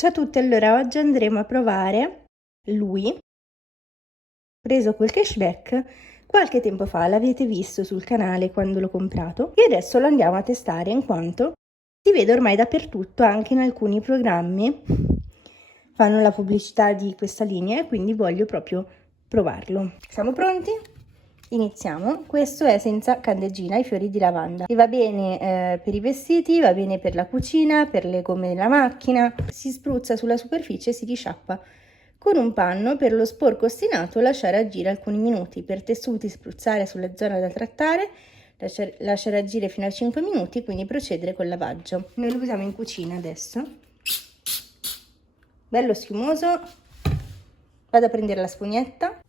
Ciao a tutti, allora oggi andremo a provare lui, preso col cashback qualche tempo fa, l'avete visto sul canale quando l'ho comprato e adesso lo andiamo a testare in quanto si vede ormai dappertutto, anche in alcuni programmi fanno la pubblicità di questa linea e quindi voglio proprio provarlo. Siamo pronti? Iniziamo. Questo è senza candeggina, i fiori di lavanda e va bene per i vestiti, va bene per la cucina, per le gomme della macchina. Si spruzza sulla superficie e si risciappa con un panno. Per lo sporco ostinato lasciare agire alcuni minuti, per tessuti spruzzare sulla zona da trattare, lasciare agire fino a 5 minuti, quindi procedere col lavaggio. Noi lo usiamo in cucina adesso, bello schiumoso. Vado a prendere la spugnetta.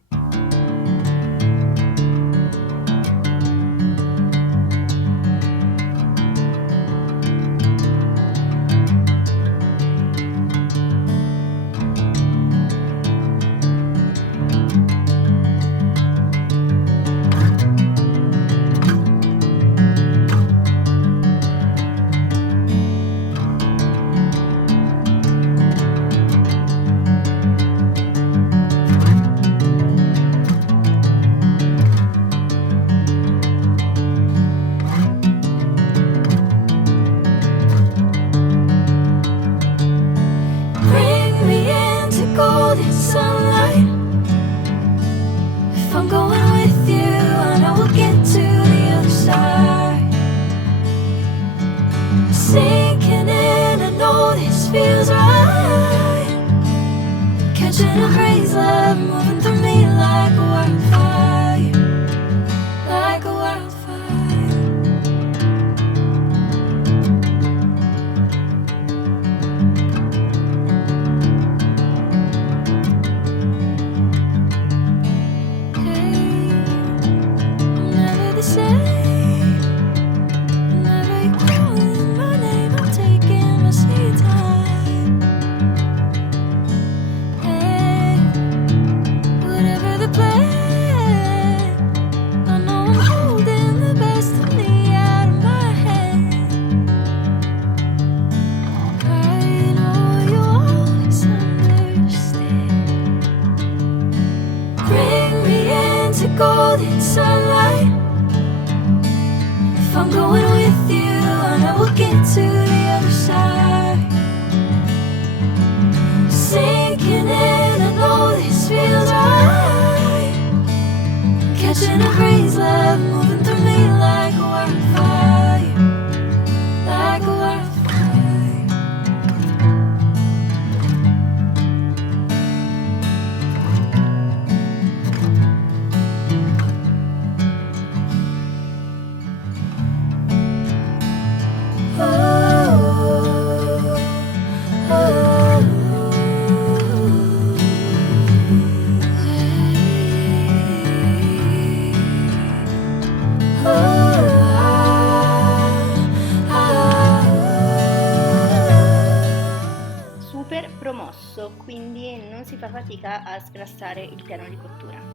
golden sunlight. If I'm going with you, I know we'll get to the other side. Sinking in, I know this feels right. Catching a breeze, love moving through me like a wildfire, like a wildfire. Super promosso, quindi non si fa fatica a sgrassare il piano di cottura.